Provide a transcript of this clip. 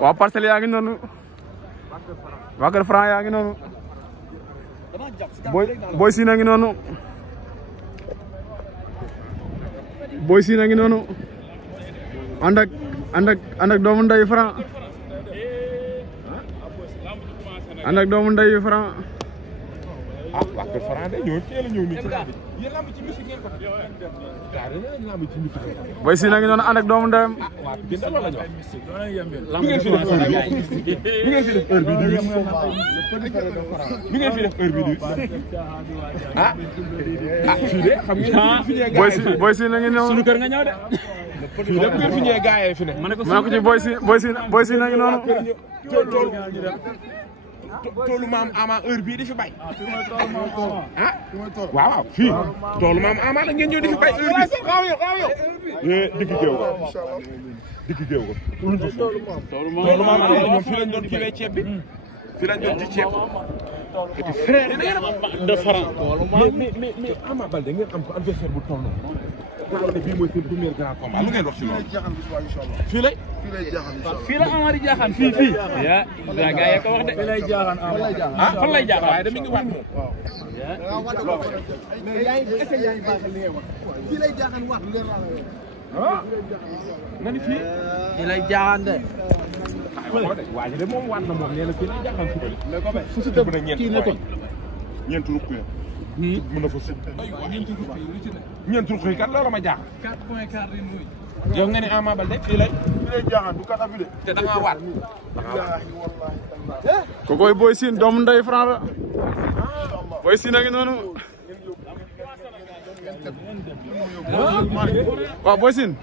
waa Parcelles yaa ngi noonu waa Kër Franc yaa ngi noonu Boy Sine a ngi noonu Boy Sine a ngi noonu ànd ak doomu ndeyu Franc ànd ak doomu ndeyu Franc ah waa Kër Franc de ñoo teel a ñëw nii ci lamb yéen lamb ci musique ngeen ko lamb ci musique Boy Sine a ngi noonu ànd ak doomu ndeyam waaw gën loolu la ñu wax mi ngeen fi def heure bi mi ngeen fi def heure bi mi ngeen fi def heure bi ah fii de xam ngeen Boy Sine a ngi noonu sunu kër nga ñëw de fii de bu ngeen fi ñëwee gaayee fi ne ma ne ko ci Boy Sine a ngi noonu toolu maam Ama heure bii di fi bay ah waaw fii toolu maam Ama la ngeen ñëw di fi bay heure bii xaaw yow digg géew ko toolu maam Ama ñoom fii lañ doon kiiwee ceeb bi fii lañ doon ci ceeb petit frère de Franc mais Ama Baldé ngeen am ko adversaire bu toll noonu bii mooy seen premier grand combat lu ngeen wax ci loolu fii lay fii la Amady jaaxaan fii yaa gaa yi ko wax de fii lay jaaxaan ah fan lay jaaxaan waaye dama ngi waat moom mais yaa ngi essayé yaa ngi baaxal li ngay wax fii lay jaaxaan wax leer ah nga ni fii lay jaaxaan de waa ji de moom waat na moom nee na fii lay jaaxaan suba de fu si tëb na ñeent rukk ya mën na fa sut ñeent rukk yi kat loolu ma jaax 4.4 yow nga ne Ama Baldé fii lay jaaxaan du kata bi de te da ngaa waat kokoy Boy Sine doomu ndeyu Franc la Boy Sine a ngi noonu waaw Boy Sine